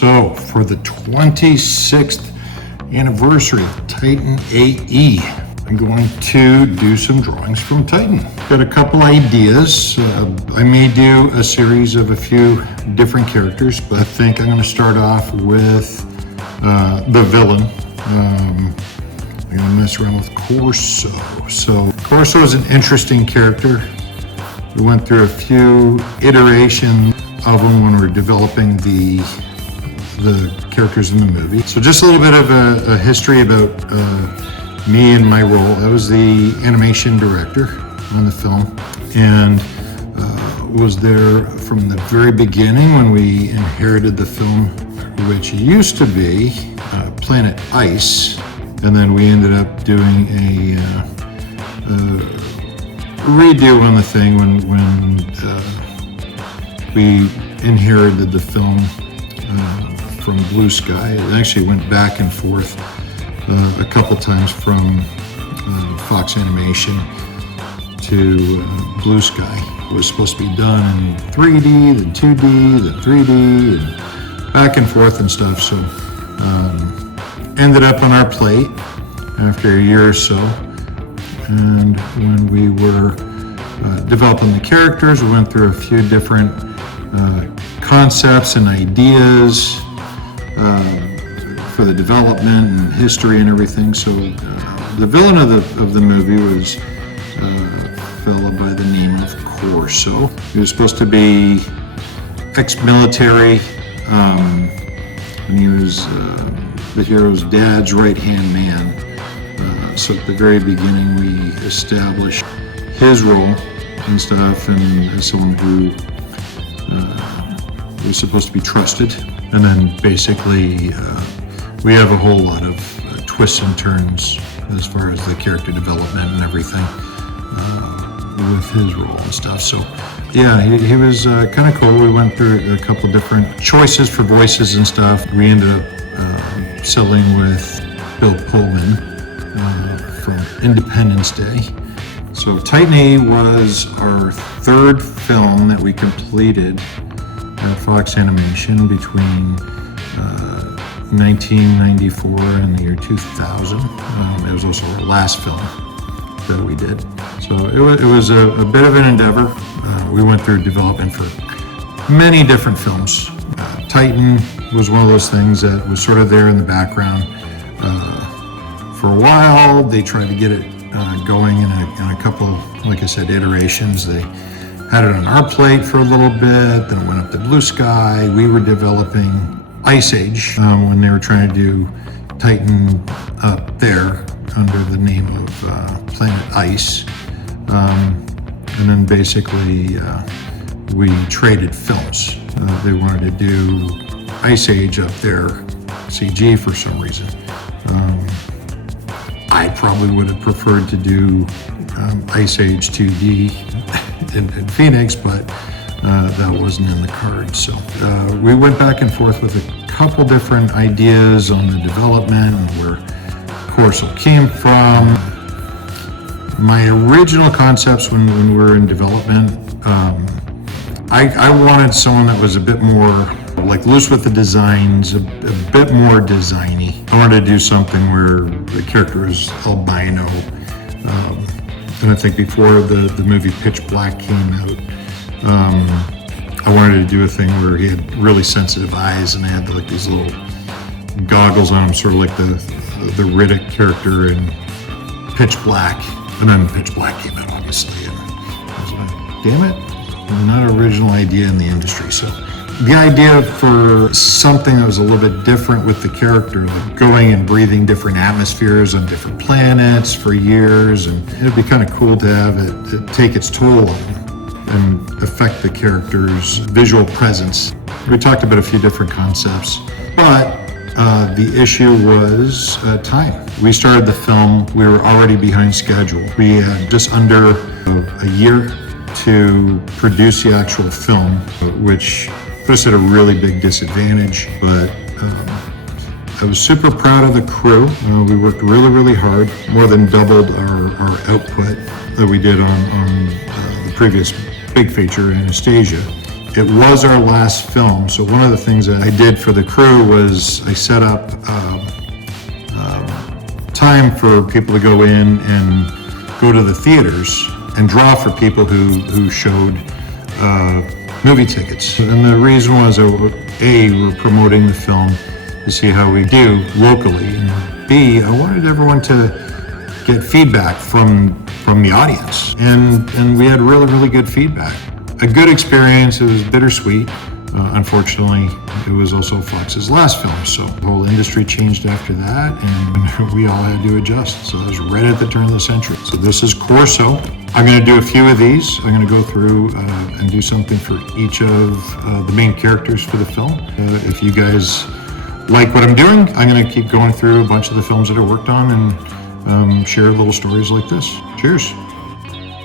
So, for the 26th anniversary of Titan A.E, I'm going to do some drawings from Titan. Got a couple ideas. I may do a series of a few different characters, but I think I'm going to start off with the villain. I'm going to mess around with Korso. So, Korso is an interesting character. We went through a few iterations of him when we were developing the characters in the movie. So just a little bit of a history about me and my role. I was the animation director on the film and was there from the very beginning when we inherited the film, which used to be Planet Ice, and then we ended up doing a redo on the thing when we inherited the film from Blue Sky. It actually went back and forth a couple times from Fox Animation to Blue Sky. It was supposed to be done in 3D, then 2D, then 3D, and back and forth and stuff. So ended up on our plate after a year or so. And when we were developing the characters, we went through a few different concepts and ideas for the development and history and everything. So the villain of the movie was a fellow by the name of Korso. He was supposed to be ex-military, and he was the hero's dad's right-hand man. So at the very beginning, we established his role and stuff, and as someone who was supposed to be trusted. And then basically we have a whole lot of twists and turns as far as the character development and everything with his role and stuff. So yeah, he was kind of cool. We went through a couple different choices for voices and stuff. We ended up selling with Bill Pullman from Independence Day. So Titan A.E was our third film that we completed at Fox Animation between 1994 and the year 2000. It was also our last film that we did. So it was a bit of an endeavor. We went through development for many different films. Titan was one of those things that was sort of there in the background. For a while, they tried to get it going in a couple, like I said, iterations. They had it on our plate for a little bit, then it went up to Blue Sky. We were developing Ice Age when they were trying to do Titan up there under the name of Planet Ice. And then basically we traded films. They wanted to do Ice Age up there, CG for some reason. I probably would have preferred to do Ice Age 2D in Phoenix, but that wasn't in the cards. So we went back and forth with a couple different ideas on the development and where Korso came from. My original concepts when we were in development, I wanted someone that was a bit more like loose with the designs, a bit more designy. I wanted to do something where the character is albino. And I think before the movie Pitch Black came out, I wanted to do a thing where he had really sensitive eyes and had like these little goggles on him, sort of like the Riddick character in Pitch Black. And then Pitch Black came out, obviously, and I was like, damn it, not an original idea in the industry. So the idea for something that was a little bit different with the character, like going and breathing different atmospheres on different planets for years, and it'd be kind of cool to have it take its toll on him and affect the character's visual presence. We talked about a few different concepts, but the issue was time. We started the film, we were already behind schedule. We had just under a year to produce the actual film, which put us at a really big disadvantage, but I was super proud of the crew. We worked really, really hard, more than doubled our output that we did on the previous big feature, Anastasia. It was our last film, so one of the things that I did for the crew was I set up time for people to go in and go to the theaters and draw for people who showed movie tickets. And the reason was, A, we're promoting the film to see how we do locally, and B, I wanted everyone to get feedback from the audience. And we had really good feedback. A good experience. It was bittersweet. Unfortunately, it was also Fox's last film, so the whole industry changed after that, and we all had to adjust. So it was right at the turn of the century. So this is Korso. I'm going to do a few of these. I'm going to go through and do something for each of the main characters for the film. If you guys like what I'm doing, I'm going to keep going through a bunch of the films that I worked on and share little stories like this. Cheers.